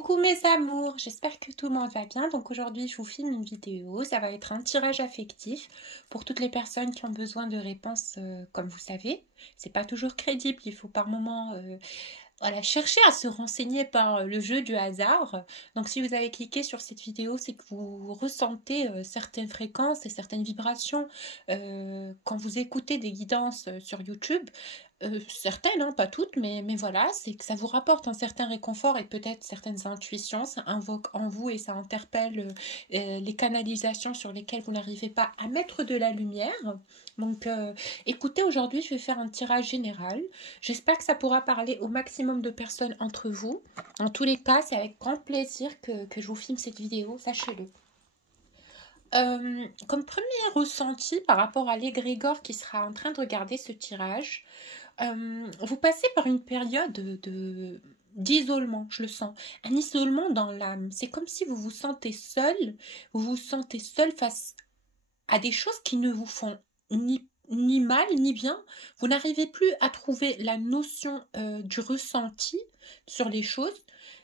Coucou mes amours, j'espère que tout le monde va bien. Donc aujourd'hui je vous filme une vidéo, ça va être un tirage affectif pour toutes les personnes qui ont besoin de réponses comme vous savez. C'est pas toujours crédible, il faut par moment voilà, chercher à se renseigner par le jeu du hasard. Donc si vous avez cliqué sur cette vidéo, c'est que vous ressentez certaines fréquences et certaines vibrations quand vous écoutez des guidances sur YouTube. Certaines, hein, pas toutes, mais voilà, c'est que ça vous rapporte un certain réconfort et peut-être certaines intuitions, ça invoque en vous et ça interpelle les canalisations sur lesquelles vous n'arrivez pas à mettre de la lumière. Donc écoutez, aujourd'hui je vais faire un tirage général. J'espère que ça pourra parler au maximum de personnes entre vous. En tous les cas, c'est avec grand plaisir que je vous filme cette vidéo, sachez-le. Comme premier ressenti par rapport à l'égrégore qui sera en train de regarder ce tirage, vous passez par une période d'isolement, je le sens. Un isolement dans l'âme. C'est comme si vous vous sentez seul, face à des choses qui ne vous font ni mal ni bien. Vous n'arrivez plus à trouver la notion du ressenti sur les choses.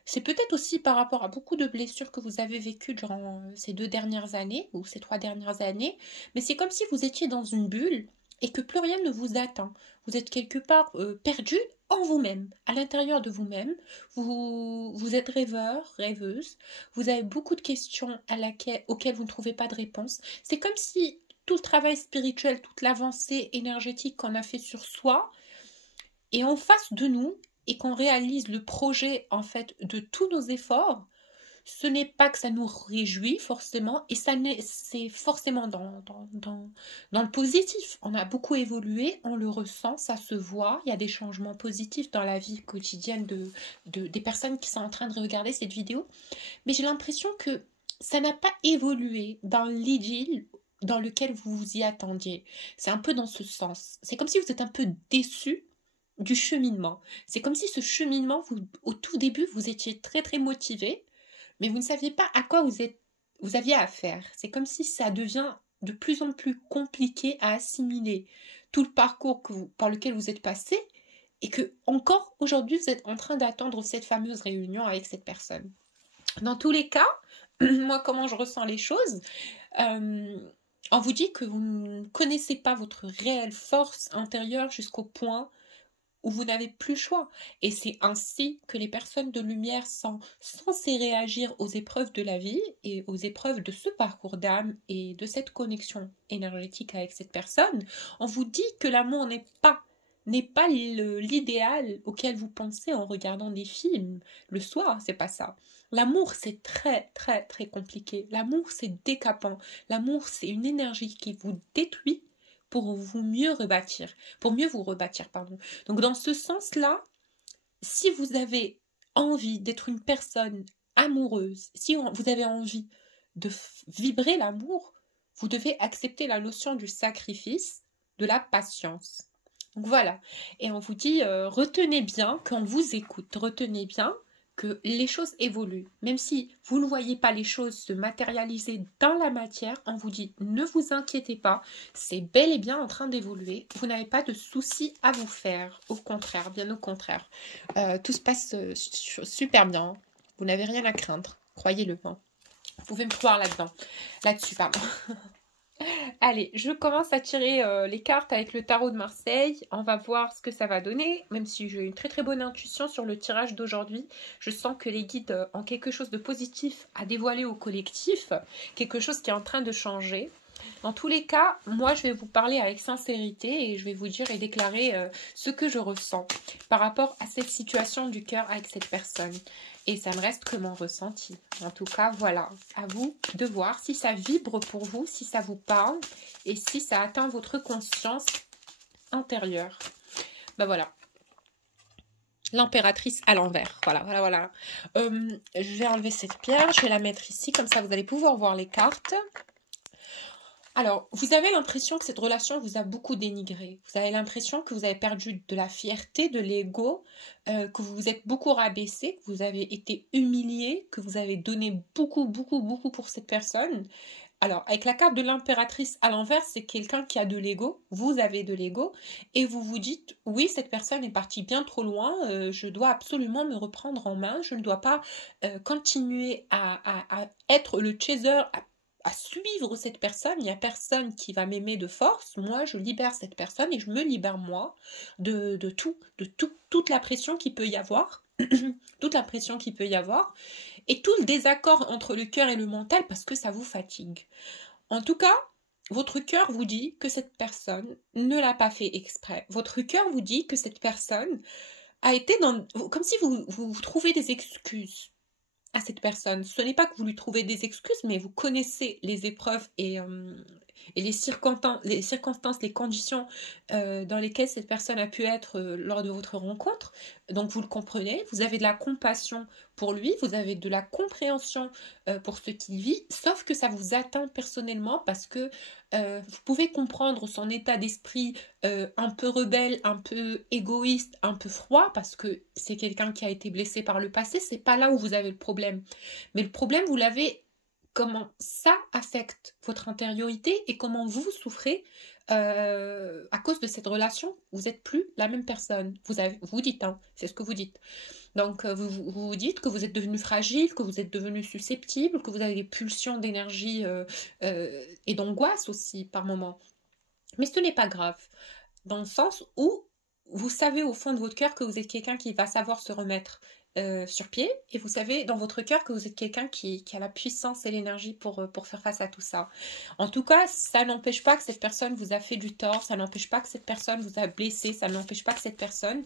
C'est peut-être aussi par rapport à beaucoup de blessures que vous avez vécues durant ces 2 dernières années ou ces 3 dernières années. Mais c'est comme si vous étiez dans une bulle et que plus rien ne vous attend. Vous êtes quelque part perdu en vous-même, à l'intérieur de vous-même. Vous êtes rêveur, rêveuse. Vous avez beaucoup de questions auxquelles vous ne trouvez pas de réponse. C'est comme si tout le travail spirituel, toute l'avancée énergétique qu'on a fait sur soi est en face de nous et qu'on réalise le projet en fait de tous nos efforts. Ce n'est pas que ça nous réjouit forcément, et c'est forcément dans le positif. On a beaucoup évolué, on le ressent, ça se voit, il y a des changements positifs dans la vie quotidienne des personnes qui sont en train de regarder cette vidéo. Mais j'ai l'impression que ça n'a pas évolué dans l'idylle dans lequel vous vous y attendiez. C'est un peu dans ce sens. C'est comme si vous êtes un peu déçu du cheminement. C'est comme si ce cheminement, au tout début, vous étiez très très motivé, mais vous ne saviez pas à quoi vous aviez affaire. C'est comme si ça devient de plus en plus compliqué à assimiler tout le parcours par lequel vous êtes passé et que encore aujourd'hui vous êtes en train d'attendre cette fameuse réunion avec cette personne. Dans tous les cas, moi comment je ressens les choses, on vous dit que vous ne connaissez pas votre réelle force intérieure jusqu'au point où vous n'avez plus le choix. Et c'est ainsi que les personnes de lumière sont censées réagir aux épreuves de la vie et aux épreuves de ce parcours d'âme et de cette connexion énergétique avec cette personne. On vous dit que l'amour n'est pas l'idéal auquel vous pensez en regardant des films le soir, c'est pas ça. L'amour, c'est très très très compliqué. L'amour, c'est décapant. L'amour, c'est une énergie qui vous détruit pour vous mieux rebâtir, pardon. Donc dans ce sens-là, si vous avez envie d'être une personne amoureuse, si vous avez envie de vibrer l'amour, vous devez accepter la notion du sacrifice, de la patience. Donc voilà, et on vous dit, retenez bien, quand on vous écoute, retenez bien que les choses évoluent. Même si vous ne voyez pas les choses se matérialiser dans la matière, on vous dit ne vous inquiétez pas, c'est bel et bien en train d'évoluer. Vous n'avez pas de soucis à vous faire. Au contraire, bien au contraire. Tout se passe super bien. Vous n'avez rien à craindre, croyez-le. Hein. Vous pouvez me croire là-dessus, pardon. Allez, je commence à tirer les cartes avec le tarot de Marseille. On va voir ce que ça va donner. Même si j'ai une très très bonne intuition sur le tirage d'aujourd'hui, je sens que les guides ont quelque chose de positif à dévoiler au collectif, quelque chose qui est en train de changer. Dans tous les cas, moi je vais vous parler avec sincérité et je vais vous dire et déclarer ce que je ressens par rapport à cette situation du cœur avec cette personne. Et ça ne reste que mon ressenti. En tout cas, voilà, à vous de voir si ça vibre pour vous, si ça vous parle et si ça atteint votre conscience intérieure. Ben voilà. L'impératrice à l'envers. Voilà. Je vais enlever cette pierre, je vais la mettre ici, comme ça vous allez pouvoir voir les cartes. Alors, vous avez l'impression que cette relation vous a beaucoup dénigré. Vous avez l'impression que vous avez perdu de la fierté, de l'ego, que vous vous êtes beaucoup rabaissé, que vous avez été humilié, que vous avez donné beaucoup pour cette personne. Alors, avec la carte de l'impératrice à l'envers, c'est quelqu'un qui a de l'ego. Vous avez de l'ego. Et vous vous dites, oui, cette personne est partie bien trop loin. Je dois absolument me reprendre en main. Je ne dois pas continuer à être le chaser, à suivre cette personne. Il n'y a personne qui va m'aimer de force. Moi, je libère cette personne et je me libère moi de toute la pression qu'il peut y avoir. Toute la pression qu'il peut y avoir. Et tout le désaccord entre le cœur et le mental parce que ça vous fatigue. En tout cas, votre cœur vous dit que cette personne ne l'a pas fait exprès. Votre cœur vous dit que cette personne a été dans... Comme si vous trouvez des excuses à cette personne. Ce n'est pas que vous lui trouvez des excuses, mais vous connaissez les épreuves et les circonstances, les conditions dans lesquelles cette personne a pu être lors de votre rencontre. Donc vous le comprenez, vous avez de la compassion pour lui, vous avez de la compréhension pour ce qu'il vit, sauf que ça vous atteint personnellement parce que vous pouvez comprendre son état d'esprit un peu rebelle, un peu égoïste, un peu froid, parce que c'est quelqu'un qui a été blessé par le passé, c'est pas là où vous avez le problème. Mais le problème, vous l'avez comment ça affecte votre intériorité et comment vous souffrez à cause de cette relation. Vous n'êtes plus la même personne. Vous dites, hein, c'est ce que vous dites. Donc vous dites que vous êtes devenu fragile, que vous êtes devenu susceptible, que vous avez des pulsions d'énergie et d'angoisse aussi par moment. Mais ce n'est pas grave, dans le sens où vous savez au fond de votre cœur que vous êtes quelqu'un qui va savoir se remettre sur pied, et vous savez dans votre cœur que vous êtes quelqu'un qui a la puissance et l'énergie pour faire face à tout ça. En tout cas, ça n'empêche pas que cette personne vous a fait du tort, ça n'empêche pas que cette personne vous a blessé, ça n'empêche pas que cette personne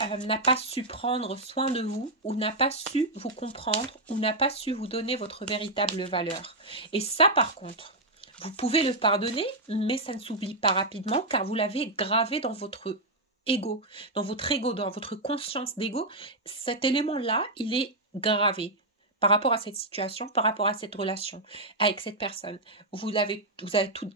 n'a pas su prendre soin de vous, ou n'a pas su vous comprendre, ou n'a pas su vous donner votre véritable valeur. Et ça, par contre, vous pouvez le pardonner, mais ça ne s'oublie pas rapidement, car vous l'avez gravé dans votre ego, dans votre conscience d'ego. Cet élément-là, il est gravé par rapport à cette situation, par rapport à cette relation avec cette personne. Vous avez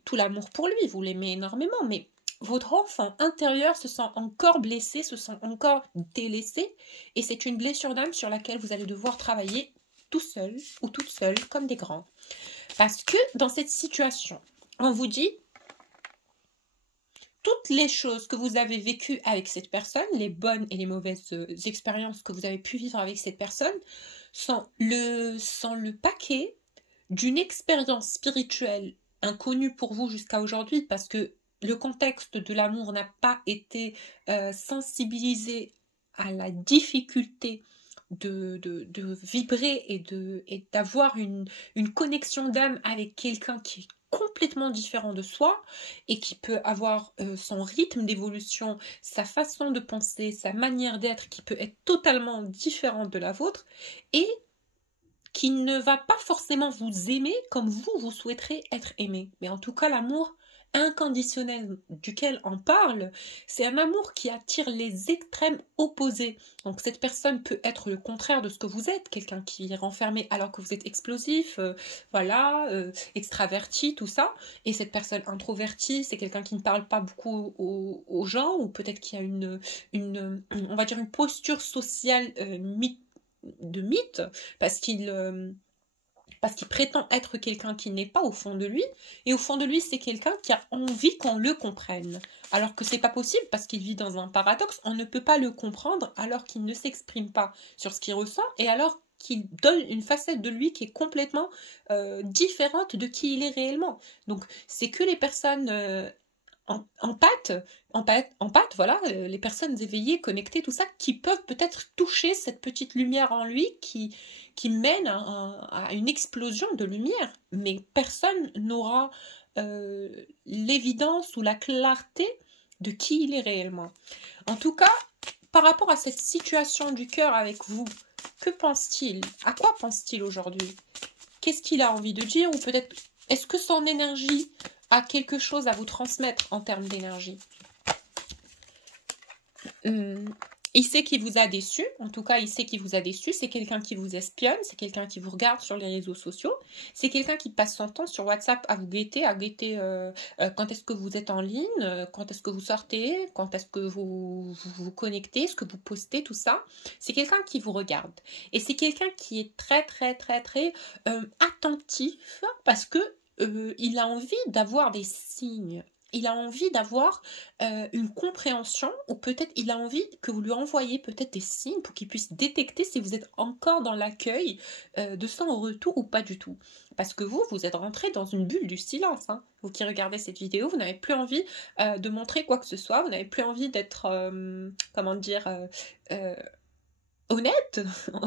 tout l'amour pour lui, vous l'aimez énormément, mais votre enfant intérieur se sent encore blessé, se sent encore délaissé, et c'est une blessure d'âme sur laquelle vous allez devoir travailler tout seul ou toute seule, comme des grands. Parce que dans cette situation, on vous dit toutes les choses que vous avez vécues avec cette personne, les bonnes et les mauvaises expériences que vous avez pu vivre avec cette personne, sont le paquet d'une expérience spirituelle inconnue pour vous jusqu'à aujourd'hui, parce que le contexte de l'amour n'a pas été sensibilisé à la difficulté de vibrer et d'avoir une connexion d'âme avec quelqu'un qui est complètement différent de soi et qui peut avoir son rythme d'évolution, sa façon de penser, sa manière d'être qui peut être totalement différente de la vôtre et qui ne va pas forcément vous aimer comme vous souhaiterez être aimé. Mais en tout cas, l'amour inconditionnel duquel on parle, c'est un amour qui attire les extrêmes opposés. Donc cette personne peut être le contraire de ce que vous êtes, quelqu'un qui est renfermé alors que vous êtes explosif, extraverti, tout ça. Et cette personne introvertie, c'est quelqu'un qui ne parle pas beaucoup aux gens, ou peut-être qui a on va dire une posture sociale de mythe, parce qu'il prétend être quelqu'un qui n'est pas au fond de lui, et au fond de lui, c'est quelqu'un qui a envie qu'on le comprenne. Alors que c'est pas possible, parce qu'il vit dans un paradoxe, on ne peut pas le comprendre alors qu'il ne s'exprime pas sur ce qu'il ressent, et alors qu'il donne une facette de lui qui est complètement différente de qui il est réellement. Donc, c'est que les personnes empathes, voilà, les personnes éveillées, connectées, tout ça, qui peuvent peut-être toucher cette petite lumière en lui qui mène à une explosion de lumière. Mais personne n'aura l'évidence ou la clarté de qui il est réellement. En tout cas, par rapport à cette situation du cœur avec vous, que pense-t-il? À quoi pense-t-il aujourd'hui? Qu'est-ce qu'il a envie de dire? Ou peut-être, est-ce que son énergie a quelque chose à vous transmettre en termes d'énergie? Il sait qu'il vous a déçu, en tout cas il sait qu'il vous a déçu, c'est quelqu'un qui vous espionne, c'est quelqu'un qui vous regarde sur les réseaux sociaux, c'est quelqu'un qui passe son temps sur WhatsApp à guetter quand est-ce que vous êtes en ligne, quand est-ce que vous sortez, quand est-ce que vous connectez, ce que vous postez, tout ça. C'est quelqu'un qui vous regarde. Et c'est quelqu'un qui est très très très très attentif, parce que il a envie d'avoir des signes. Il a envie d'avoir une compréhension, ou peut-être il a envie que vous lui envoyiez peut-être des signes pour qu'il puisse détecter si vous êtes encore dans l'accueil de son retour ou pas du tout. Parce que vous êtes rentré dans une bulle du silence. Hein. Vous qui regardez cette vidéo, vous n'avez plus envie de montrer quoi que ce soit, vous n'avez plus envie d'être, comment dire, honnête,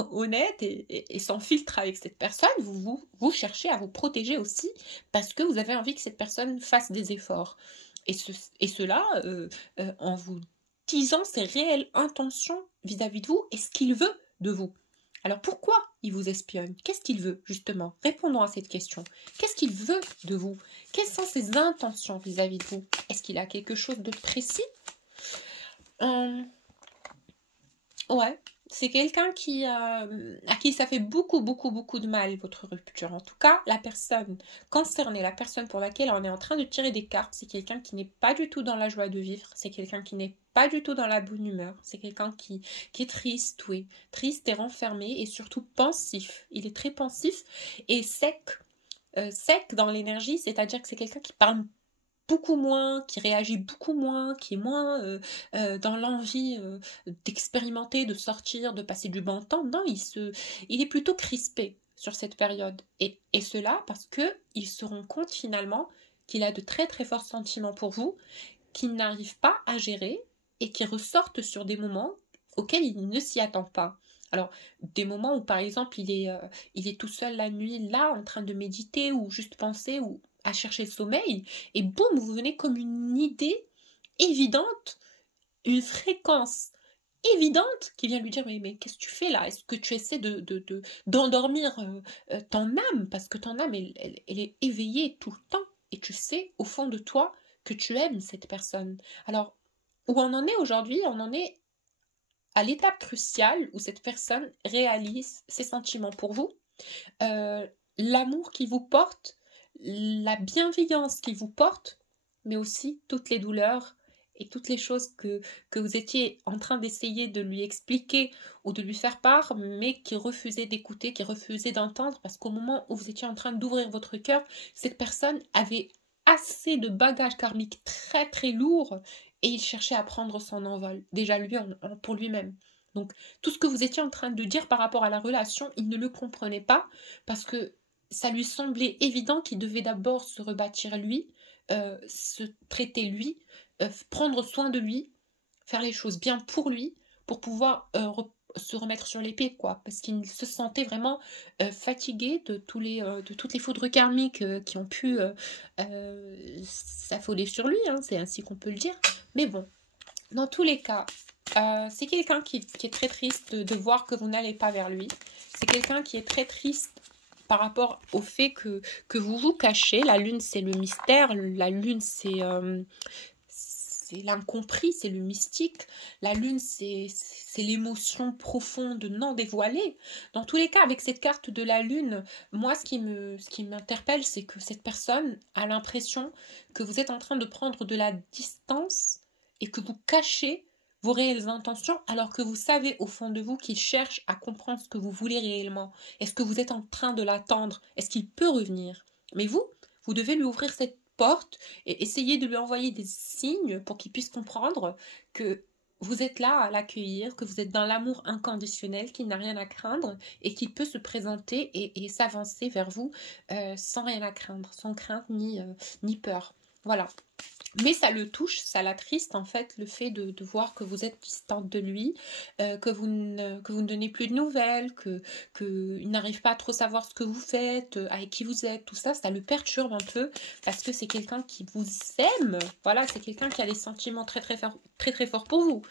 honnête et sans filtre avec cette personne. Vous cherchez à vous protéger aussi parce que vous avez envie que cette personne fasse des efforts. Et cela en vous disant ses réelles intentions vis-à-vis de vous et ce qu'il veut de vous. Alors pourquoi il vous espionne? Qu'est-ce qu'il veut justement? Répondons à cette question. Qu'est-ce qu'il veut de vous? Quelles sont ses intentions vis-à-vis de vous? Est-ce qu'il a quelque chose de précis? Ouais. C'est quelqu'un à qui ça fait beaucoup de mal, votre rupture. En tout cas, la personne concernée, la personne pour laquelle on est en train de tirer des cartes, c'est quelqu'un qui n'est pas du tout dans la joie de vivre, c'est quelqu'un qui n'est pas du tout dans la bonne humeur, c'est quelqu'un qui est triste, oui, triste et renfermé et surtout pensif. Il est très pensif et sec. Sec dans l'énergie, c'est-à-dire que c'est quelqu'un qui parle beaucoup moins, qui réagit beaucoup moins, qui est moins dans l'envie d'expérimenter, de sortir, de passer du bon temps. Non, il est plutôt crispé sur cette période. Et cela parce qu'il se rend compte finalement qu'il a de très forts sentiments pour vous, qu'il n'arrive pas à gérer et qui ressortent sur des moments auxquels il ne s'y attend pas. Alors, des moments où par exemple il est tout seul la nuit, là, en train de méditer ou juste penser ou à chercher le sommeil, et boum, vous venez comme une idée évidente, une fréquence évidente qui vient lui dire mais qu'est-ce que tu fais là? Est-ce que tu essaies d'endormir ton âme? Parce que ton âme, elle est éveillée tout le temps, et tu sais au fond de toi que tu aimes cette personne. Alors, où on en est aujourd'hui? On en est à l'étape cruciale où cette personne réalise ses sentiments pour vous, l'amour qu'il vous porte, la bienveillance qu'il vous porte, mais aussi toutes les douleurs et toutes les choses que vous étiez en train d'essayer de lui expliquer ou de lui faire part, mais qui refusait d'écouter, qui refusait d'entendre, parce qu'au moment où vous étiez en train d'ouvrir votre cœur, cette personne avait assez de bagages karmiques très lourds et il cherchait à prendre son envol, déjà lui pour lui-même. Donc tout ce que vous étiez en train de dire par rapport à la relation, il ne le comprenait pas parce que ça lui semblait évident qu'il devait d'abord se rebâtir lui, se traiter lui, prendre soin de lui, faire les choses bien pour lui, pour pouvoir se remettre sur les pieds, quoi. Parce qu'il se sentait vraiment fatigué de toutes les foudres karmiques qui ont pu s'affoler sur lui, hein, c'est ainsi qu'on peut le dire. Mais bon, dans tous les cas, c'est quelqu'un qui est très triste de voir que vous n'allez pas vers lui. C'est quelqu'un qui est très triste par rapport au fait que vous vous cachez. La lune, c'est le mystère. La lune, c'est l'incompris, c'est le mystique. La lune, c'est l'émotion profonde non dévoilée. Dans tous les cas, avec cette carte de la lune, moi, ce qui m'interpelle, c'est que cette personne a l'impression que vous êtes en train de prendre de la distance et que vous cachez vos réelles intentions, alors que vous savez au fond de vous qu'il cherche à comprendre ce que vous voulez réellement. Est-ce que vous êtes en train de l'attendre? Est-ce qu'il peut revenir? Mais vous devez lui ouvrir cette porte et essayer de lui envoyer des signes pour qu'il puisse comprendre que vous êtes là à l'accueillir, que vous êtes dans l'amour inconditionnel, qu'il n'a rien à craindre et qu'il peut se présenter et s'avancer vers vous sans rien à craindre, sans crainte ni peur. Voilà. Mais ça le touche, ça l'attriste en fait, le fait de voir que vous êtes distante de lui, que vous ne donnez plus de nouvelles, qu'il n'arrive pas à trop savoir ce que vous faites, avec qui vous êtes, tout ça, ça le perturbe un peu, parce que c'est quelqu'un qui vous aime, voilà, c'est quelqu'un qui a des sentiments très forts pour vous.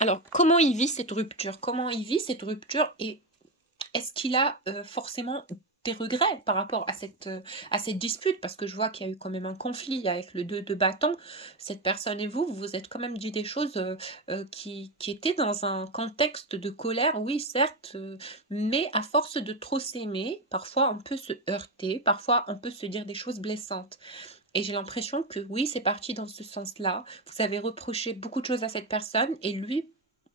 Alors, comment il vit cette rupture? Comment il vit cette rupture et est-ce qu'il a forcément des regrets par rapport à cette dispute, parce que je vois qu'il y a eu quand même un conflit avec le 2 de bâton. Cette personne et vous vous êtes quand même dit des choses qui étaient dans un contexte de colère, oui certes, mais à force de trop s'aimer, parfois on peut se heurter, parfois on peut se dire des choses blessantes. Et j'ai l'impression que oui, c'est parti dans ce sens-là. Vous avez reproché beaucoup de choses à cette personne et lui,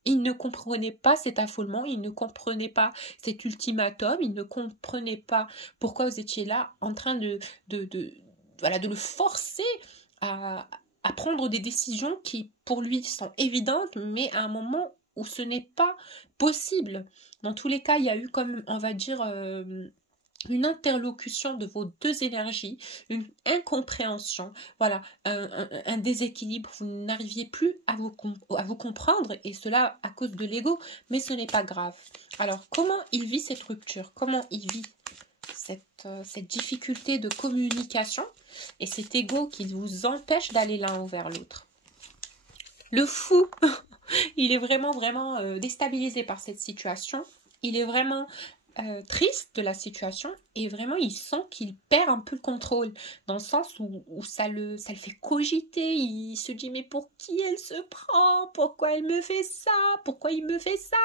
il ne comprenait pas cet affolement, il ne comprenait pas cet ultimatum, il ne comprenait pas pourquoi vous étiez là en train voilà, de le forcer à prendre des décisions qui, pour lui, sont évidentes, mais à un moment où ce n'est pas possible. Dans tous les cas, il y a eu comme, on va dire, une interlocution de vos deux énergies, une incompréhension, voilà, un déséquilibre, vous n'arriviez plus à vous comprendre, et cela à cause de l'ego, mais ce n'est pas grave. Alors, comment il vit cette rupture? Comment il vit cette difficulté de communication et cet ego qui vous empêche d'aller l'un vers l'autre? Le fou, il est vraiment, vraiment déstabilisé par cette situation. Il est vraiment triste de la situation et vraiment il sent qu'il perd un peu le contrôle dans le sens où ça le fait cogiter. Il se dit mais pour qui elle se prend? Pourquoi elle me fait ça? Pourquoi il me fait ça?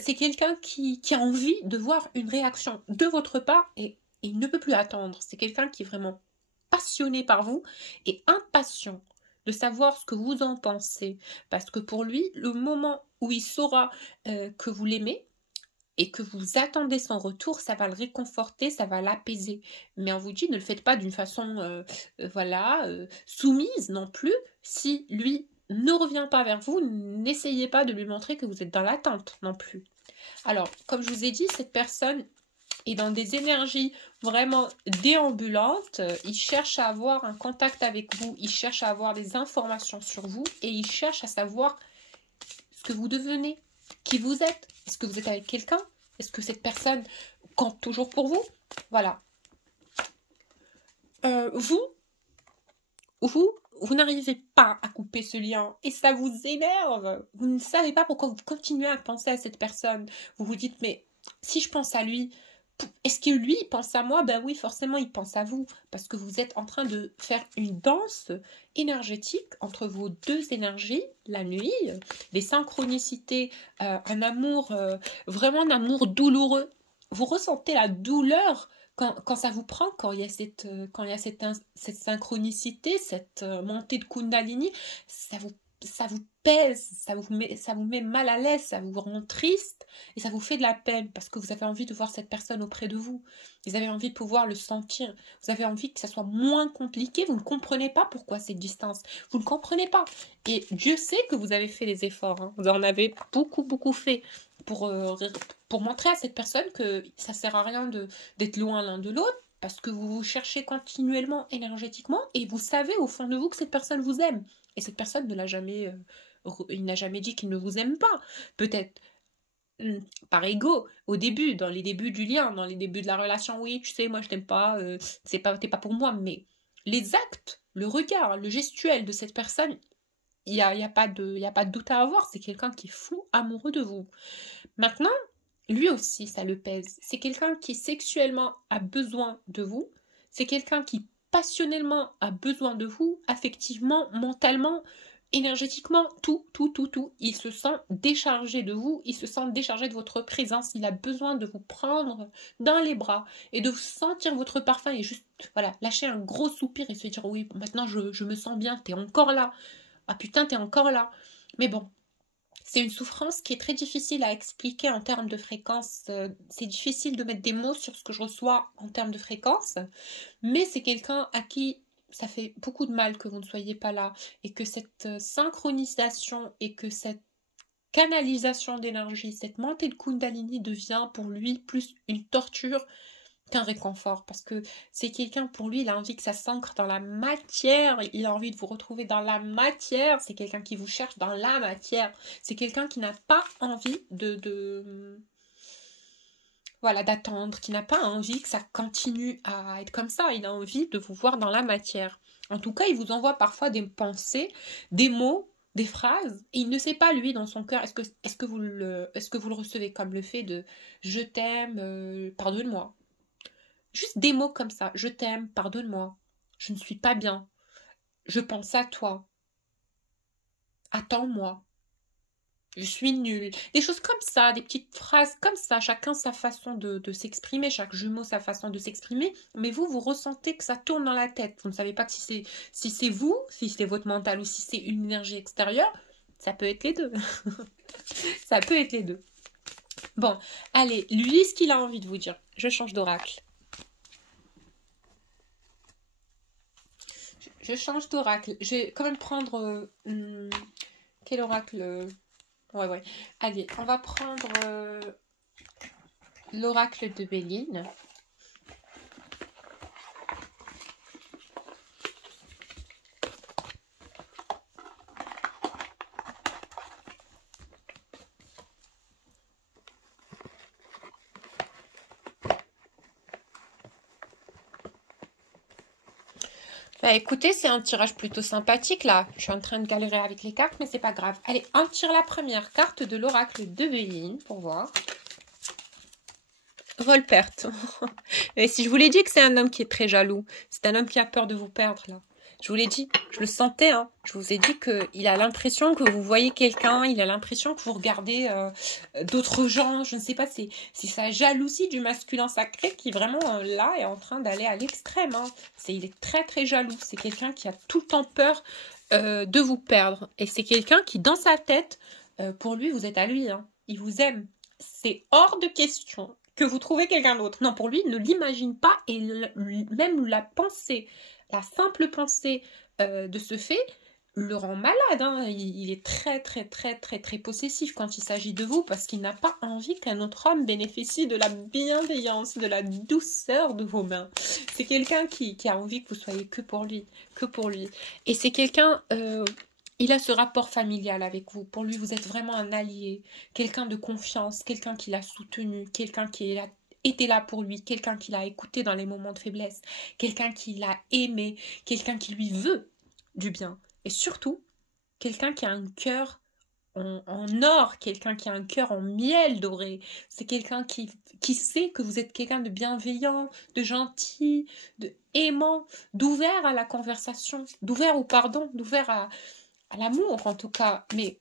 C'est quelqu'un qui a envie de voir une réaction de votre part et il ne peut plus attendre. C'est quelqu'un qui est vraiment passionné par vous et impatient de savoir ce que vous en pensez, parce que pour lui, le moment où il saura que vous l'aimez et que vous attendez son retour, ça va le réconforter, ça va l'apaiser. Mais on vous dit, ne le faites pas d'une façon voilà, soumise non plus. Si lui ne revient pas vers vous, n'essayez pas de lui montrer que vous êtes dans l'attente non plus. Alors, comme je vous ai dit, cette personne est dans des énergies vraiment déambulantes. Il cherche à avoir un contact avec vous, il cherche à avoir des informations sur vous et il cherche à savoir ce que vous devenez, qui vous êtes. Est-ce que vous êtes avec quelqu'un? Est-ce que cette personne compte toujours pour vous? Voilà. Vous n'arrivez pas à couper ce lien et ça vous énerve. Vous ne savez pas pourquoi vous continuez à penser à cette personne. Vous vous dites, mais si je pense à lui, est-ce que lui il pense à moi? Ben oui, forcément il pense à vous parce que vous êtes en train de faire une danse énergétique entre vos deux énergies la nuit, des synchronicités, un amour, vraiment un amour douloureux. Vous ressentez la douleur quand ça vous prend, quand il y a cette synchronicité, cette montée de Kundalini, ça vous pèse, ça vous met mal à l'aise, ça vous rend triste et ça vous fait de la peine parce que vous avez envie de voir cette personne auprès de vous. Vous avez envie de pouvoir le sentir. Vous avez envie que ça soit moins compliqué. Vous ne comprenez pas pourquoi cette distance. Vous ne comprenez pas. Et Dieu sait que vous avez fait les efforts. Hein. Vous en avez beaucoup, beaucoup fait pour montrer à cette personne que ça ne sert à rien d'être loin l'un de l'autre parce que vous vous cherchez continuellement énergétiquement et vous savez au fond de vous que cette personne vous aime. Et cette personne ne l'a jamais, il n'a jamais dit qu'il ne vous aime pas. Peut-être par ego, au début, dans les débuts du lien, dans les débuts de la relation, oui, tu sais, moi je t'aime pas, t'es pas pour moi, mais les actes, le regard, le gestuel de cette personne, il y a pas de doute à avoir, c'est quelqu'un qui est fou amoureux de vous. Maintenant, lui aussi, ça le pèse. C'est quelqu'un qui sexuellement a besoin de vous, c'est quelqu'un qui passionnellement a besoin de vous, affectivement, mentalement, énergétiquement, tout. Il se sent déchargé de vous, il se sent déchargé de votre présence, il a besoin de vous prendre dans les bras et de sentir votre parfum et juste, voilà, lâcher un gros soupir et se dire, oui, maintenant je me sens bien, t'es encore là. Ah putain, t'es encore là. Mais bon, c'est une souffrance qui est très difficile à expliquer en termes de fréquence. C'est difficile de mettre des mots sur ce que je reçois en termes de fréquence. Mais c'est quelqu'un à qui ça fait beaucoup de mal que vous ne soyez pas là. Et que cette synchronisation et que cette canalisation d'énergie, cette montée de Kundalini devient pour lui plus une torture qu'un réconfort, parce que c'est quelqu'un, pour lui, il a envie que ça s'ancre dans la matière, il a envie de vous retrouver dans la matière, c'est quelqu'un qui vous cherche dans la matière, c'est quelqu'un qui n'a pas envie voilà, d'attendre, qui n'a pas envie que ça continue à être comme ça, il a envie de vous voir dans la matière. En tout cas, il vous envoie parfois des pensées, des mots, des phrases, et il ne sait pas, lui, dans son cœur, est-ce que vous le recevez comme le fait de « je t'aime, pardonne-moi ». Juste des mots comme ça. Je t'aime, pardonne-moi. Je ne suis pas bien. Je pense à toi. Attends-moi. Je suis nulle. Des choses comme ça, des petites phrases comme ça. Chacun sa façon de s'exprimer, chaque jumeau sa façon de s'exprimer. Mais vous ressentez que ça tourne dans la tête. Vous ne savez pas que si c'est vous, si c'est votre mental ou si c'est une énergie extérieure, ça peut être les deux. Ça peut être les deux. Bon, allez, lui, ce qu'il a envie de vous dire. Je change d'oracle. je change d'oracle. Je vais quand même prendre... quel oracle ouais. Allez, on va prendre l'oracle de Béline. Bah écoutez, c'est un tirage plutôt sympathique là. Je suis en train de galérer avec les cartes, mais c'est pas grave. Allez, on tire la première carte de l'oracle de Béline pour voir. Volperte. Et si je vous l'ai dit que c'est un homme qui est très jaloux, c'est un homme qui a peur de vous perdre là. Je vous l'ai dit, je le sentais, hein. Je vous ai dit qu'il a l'impression que vous voyez quelqu'un, il a l'impression que vous regardez d'autres gens, je ne sais pas, c'est sa jalousie du masculin sacré qui vraiment là est en train d'aller à l'extrême. Hein. Il est très très jaloux, c'est quelqu'un qui a tout le temps peur de vous perdre. Et c'est quelqu'un qui dans sa tête, pour lui vous êtes à lui, hein. Il vous aime. C'est hors de question que vous trouvez quelqu'un d'autre. Non, pour lui, il ne l'imagine pas et même la pensée, la simple pensée de ce fait le rend malade. Hein. Il est très, très, très, très, très possessif quand il s'agit de vous parce qu'il n'a pas envie qu'un autre homme bénéficie de la bienveillance, de la douceur de vos mains. C'est quelqu'un qui a envie que vous soyez que pour lui, que pour lui. Et c'est quelqu'un... il a ce rapport familial avec vous. Pour lui, vous êtes vraiment un allié, quelqu'un de confiance, quelqu'un qui l'a soutenu, quelqu'un qui était là pour lui, quelqu'un qui l'a écouté dans les moments de faiblesse, quelqu'un qui l'a aimé, quelqu'un qui lui veut du bien. Et surtout, quelqu'un qui a un cœur en or, quelqu'un qui a un cœur en miel doré. C'est quelqu'un qui sait que vous êtes quelqu'un de bienveillant, de gentil, de aimant, d'ouvert à la conversation, d'ouvert au pardon, d'ouvert à l'amour en tout cas, mais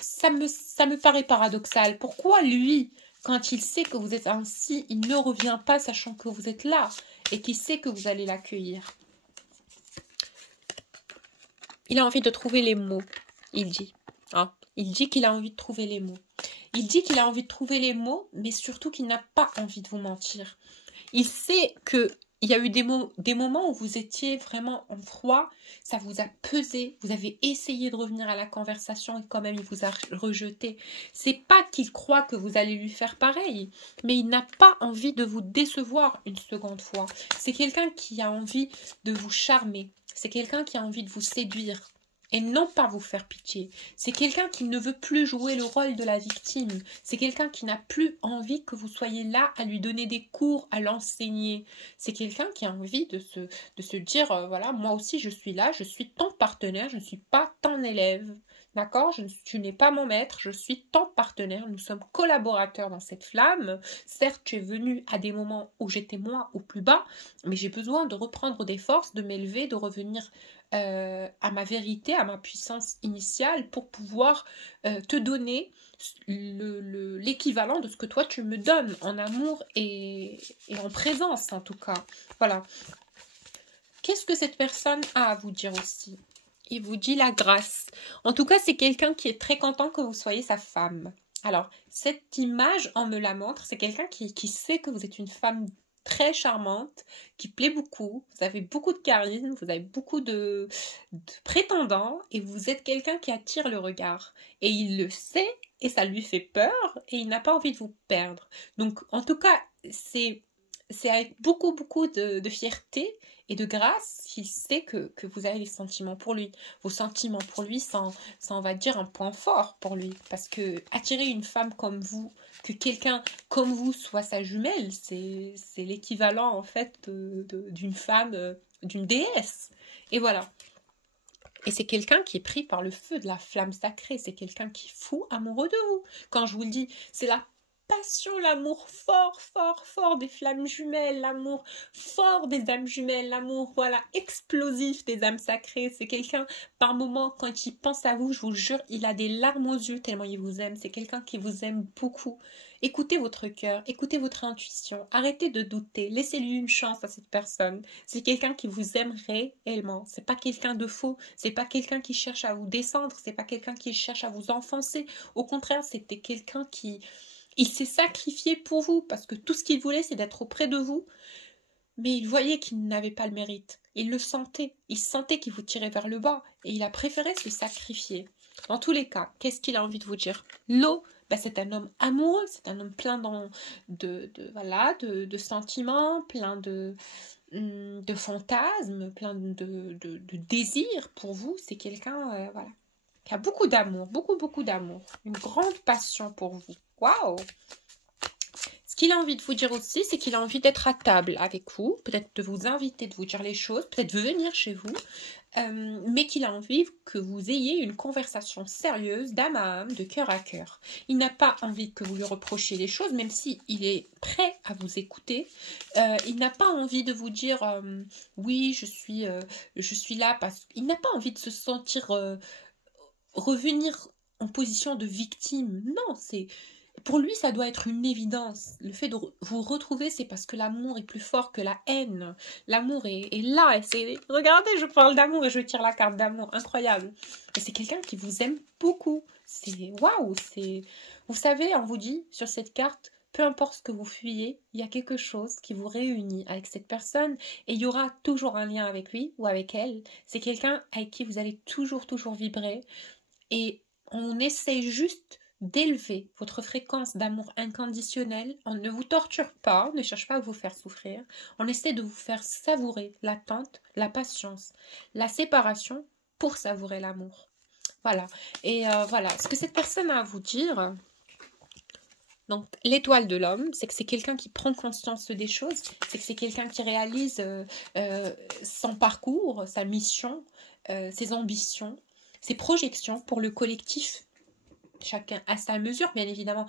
ça me paraît paradoxal. Pourquoi lui, quand il sait que vous êtes ainsi, il ne revient pas sachant que vous êtes là et qu'il sait que vous allez l'accueillir? Il a envie de trouver les mots, il dit. Hein, il dit qu'il a envie de trouver les mots. Il dit qu'il a envie de trouver les mots, mais surtout qu'il n'a pas envie de vous mentir. Il sait que il y a eu des moments où vous étiez vraiment en froid, ça vous a pesé, vous avez essayé de revenir à la conversation et quand même il vous a rejeté. C'est pas qu'il croit que vous allez lui faire pareil, mais il n'a pas envie de vous décevoir une seconde fois. C'est quelqu'un qui a envie de vous charmer, c'est quelqu'un qui a envie de vous séduire. Et non pas vous faire pitié. C'est quelqu'un qui ne veut plus jouer le rôle de la victime. C'est quelqu'un qui n'a plus envie que vous soyez là à lui donner des cours, à l'enseigner. C'est quelqu'un qui a envie de se dire, voilà, moi aussi je suis là, je suis ton partenaire, je ne suis pas ton élève. D'accord? Tu n'es pas mon maître, je suis ton partenaire, nous sommes collaborateurs dans cette flamme. Certes, tu es venu à des moments où j'étais moi au plus bas, mais j'ai besoin de reprendre des forces, de m'élever, de revenir à ma vérité, à ma puissance initiale pour pouvoir te donner l'équivalent de ce que toi tu me donnes en amour et en présence en tout cas. Voilà. Qu'est-ce que cette personne a à vous dire aussi? Il vous dit la grâce. En tout cas, c'est quelqu'un qui est très content que vous soyez sa femme. Alors, cette image, on me la montre, c'est quelqu'un qui sait que vous êtes une femme très charmante, qui plaît beaucoup, vous avez beaucoup de charisme, vous avez beaucoup de prétendants et vous êtes quelqu'un qui attire le regard. Et il le sait et ça lui fait peur et il n'a pas envie de vous perdre. Donc en tout cas, c'est avec beaucoup de fierté et de grâce qu'il sait que vous avez des sentiments pour lui. Vos sentiments pour lui, ça on va dire un point fort pour lui. Parce que attirer une femme comme vous, que quelqu'un comme vous soit sa jumelle, c'est l'équivalent en fait d'une femme, d'une déesse. Et voilà. Et c'est quelqu'un qui est pris par le feu de la flamme sacrée. C'est quelqu'un qui est fou amoureux de vous. Quand je vous le dis, c'est la passion, l'amour fort des flammes jumelles, l'amour fort des âmes jumelles, l'amour, voilà, explosif des âmes sacrées. C'est quelqu'un, par moments, quand il pense à vous, je vous jure, il a des larmes aux yeux tellement il vous aime. C'est quelqu'un qui vous aime beaucoup. Écoutez votre cœur, écoutez votre intuition, arrêtez de douter, laissez-lui une chance à cette personne. C'est quelqu'un qui vous aime réellement. C'est pas quelqu'un de faux, c'est pas quelqu'un qui cherche à vous descendre, c'est pas quelqu'un qui cherche à vous enfoncer. Au contraire, c'était quelqu'un qui... Il s'est sacrifié pour vous parce que tout ce qu'il voulait, c'est d'être auprès de vous. Mais il voyait qu'il n'avait pas le mérite. Il le sentait. Il sentait qu'il vous tirait vers le bas. Et il a préféré se sacrifier. Dans tous les cas, qu'est-ce qu'il a envie de vous dire? L'eau, bah, c'est un homme amoureux. C'est un homme plein voilà, de sentiments, plein de fantasmes, plein de désirs pour vous. C'est quelqu'un voilà, qui a beaucoup d'amour, beaucoup d'amour. Une grande passion pour vous. Waouh! Ce qu'il a envie de vous dire aussi, c'est qu'il a envie d'être à table avec vous, peut-être de vous inviter, de vous dire les choses, peut-être venir chez vous, mais qu'il a envie que vous ayez une conversation sérieuse, d'âme à âme, de cœur à cœur. Il n'a pas envie que vous lui reprochiez les choses, même si il est prêt à vous écouter. Il n'a pas envie de vous dire oui, je suis là parce qu'il n'a pas envie de se sentir revenir en position de victime. Non, c'est pour lui, ça doit être une évidence. Le fait de vous retrouver, c'est parce que l'amour est plus fort que la haine. L'amour est là. Et regardez, je parle d'amour et je tire la carte d'amour. Incroyable. Et c'est quelqu'un qui vous aime beaucoup. C'est waouh. Vous savez, on vous dit sur cette carte, peu importe ce que vous fuyez, il y a quelque chose qui vous réunit avec cette personne et il y aura toujours un lien avec lui ou avec elle. C'est quelqu'un avec qui vous allez toujours vibrer. Et on essaie juste d'élever votre fréquence d'amour inconditionnel. On ne vous torture pas, on ne cherche pas à vous faire souffrir. On essaie de vous faire savourer l'attente, la patience, la séparation pour savourer l'amour. Voilà. Et voilà, ce que cette personne a à vous dire, donc l'étoile de l'homme, c'est que c'est quelqu'un qui prend conscience des choses, c'est que c'est quelqu'un qui réalise son parcours, sa mission, ses ambitions, ses projections pour le collectif. Chacun à sa mesure, bien évidemment,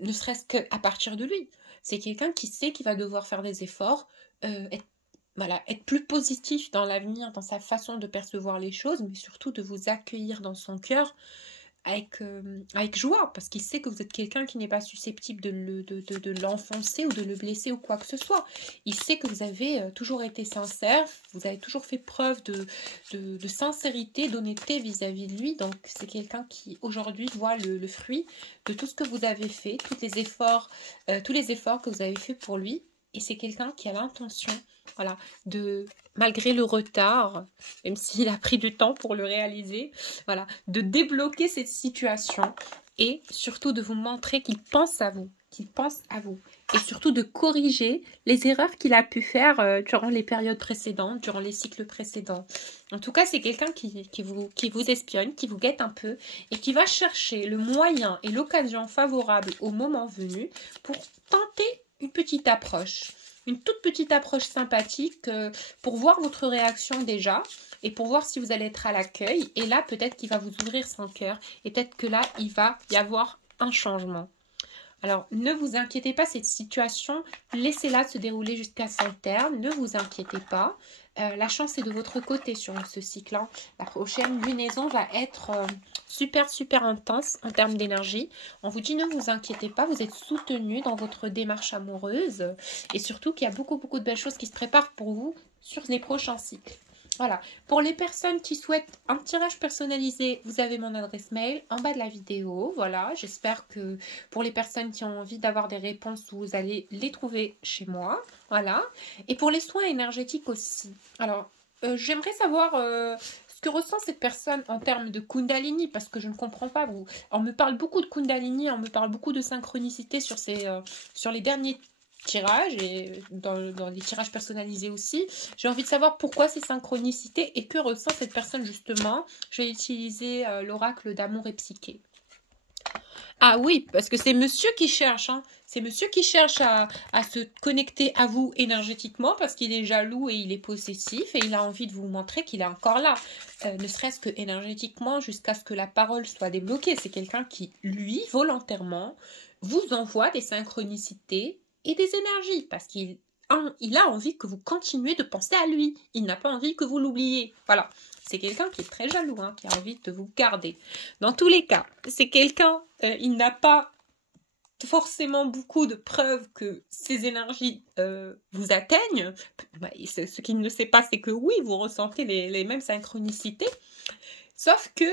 ne serait-ce qu'à partir de lui. C'est quelqu'un qui sait qu'il va devoir faire des efforts, être plus positif dans l'avenir, dans sa façon de percevoir les choses, mais surtout de vous accueillir dans son cœur avec joie, parce qu'il sait que vous êtes quelqu'un qui n'est pas susceptible de l'enfoncer ou de le blesser ou quoi que ce soit. Il sait que vous avez toujours été sincère, vous avez toujours fait preuve de sincérité, d'honnêteté vis-à-vis de lui. Donc c'est quelqu'un qui aujourd'hui voit le fruit de tout ce que vous avez fait, tous les efforts que vous avez fait pour lui. Et c'est quelqu'un qui a l'intention, voilà, malgré le retard, même s'il a pris du temps pour le réaliser, voilà, de débloquer cette situation et surtout de vous montrer qu'il pense à vous, et surtout de corriger les erreurs qu'il a pu faire durant les périodes précédentes, durant les cycles précédents. En tout cas, c'est quelqu'un qui vous espionne, qui vous guette un peu et qui va chercher le moyen et l'occasion favorable au moment venu pour tenter une petite approche. Une toute petite approche sympathique pour voir votre réaction déjà et pour voir si vous allez être à l'accueil. Et là, peut-être qu'il va vous ouvrir son cœur et peut-être que là, il va y avoir un changement. Alors, ne vous inquiétez pas, cette situation, laissez-la se dérouler jusqu'à son terme. Ne vous inquiétez pas. La chance est de votre côté sur ce cycle. Hein. La prochaine lunaison va être super intense en termes d'énergie. On vous dit ne vous inquiétez pas, vous êtes soutenu dans votre démarche amoureuse et surtout qu'il y a beaucoup de belles choses qui se préparent pour vous sur les prochains cycles. Voilà, pour les personnes qui souhaitent un tirage personnalisé, vous avez mon adresse mail en bas de la vidéo. Voilà, j'espère que pour les personnes qui ont envie d'avoir des réponses, vous allez les trouver chez moi. Voilà, et pour les soins énergétiques aussi. Alors, j'aimerais savoir ce que ressent cette personne en termes de Kundalini, parce que je ne comprends pas. On me parle beaucoup de Kundalini, on me parle beaucoup de synchronicité sur les derniers tirages et dans les tirages personnalisés aussi. J'ai envie de savoir pourquoi ces synchronicités et que ressent cette personne justement. Je vais utiliser l'oracle d'amour et psyché. Ah oui, parce que c'est monsieur qui cherche, hein. C'est monsieur qui cherche à se connecter à vous énergétiquement parce qu'il est jaloux et il est possessif et il a envie de vous montrer qu'il est encore là. Ne serait-ce que énergétiquement jusqu'à ce que la parole soit débloquée. C'est quelqu'un qui, lui, volontairement, vous envoie des synchronicités et des énergies parce qu'il a envie que vous continuez de penser à lui. Il n'a pas envie que vous l'oubliez. Voilà. C'est quelqu'un qui est très jaloux, hein, qui a envie de vous garder. Dans tous les cas, c'est quelqu'un, il n'a pas forcément beaucoup de preuves que ces énergies vous atteignent. Ce qu'il ne sait pas, c'est que oui, vous ressentez les mêmes synchronicités. Sauf que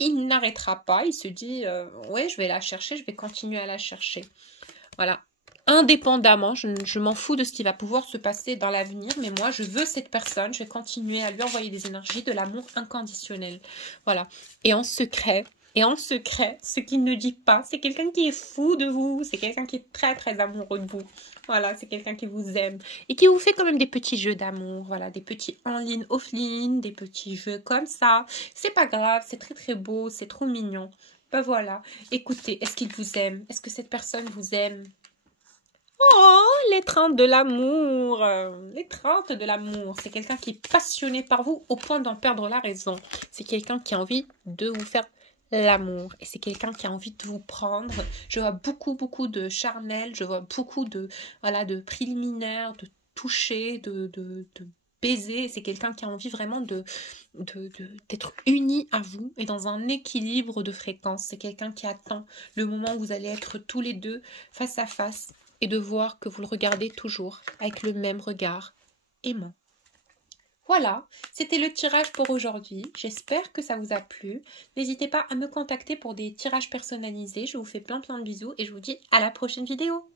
il n'arrêtera pas. Il se dit, ouais, je vais la chercher, je vais continuer à la chercher. Voilà. indépendamment, je m'en fous de ce qui va pouvoir se passer dans l'avenir, mais moi, je veux cette personne, je vais continuer à lui envoyer des énergies, de l'amour inconditionnel. Voilà. Et en secret, ce qu'il ne dit pas, c'est quelqu'un qui est fou de vous, c'est quelqu'un qui est très, très amoureux de vous. Voilà, c'est quelqu'un qui vous aime et qui vous fait quand même des petits jeux d'amour, voilà, des petits on-line, off-line, des petits jeux comme ça. C'est pas grave, c'est très, très beau, c'est trop mignon. Ben voilà, écoutez, est-ce qu'il vous aime? Est-ce que cette personne vous aime? Oh, l'étreinte de l'amour, l'étreinte de l'amour. C'est quelqu'un qui est passionné par vous au point d'en perdre la raison. C'est quelqu'un qui a envie de vous faire l'amour. Et c'est quelqu'un qui a envie de vous prendre. Je vois beaucoup, beaucoup de charnel. Je vois beaucoup de, voilà, de préliminaires, de toucher, de baiser. C'est quelqu'un qui a envie vraiment d'être uni à vous et dans un équilibre de fréquence. C'est quelqu'un qui attend le moment où vous allez être tous les deux face à face et de voir que vous le regardez toujours avec le même regard aimant. Voilà, c'était le tirage pour aujourd'hui. J'espère que ça vous a plu. N'hésitez pas à me contacter pour des tirages personnalisés. Je vous fais plein de bisous et je vous dis à la prochaine vidéo.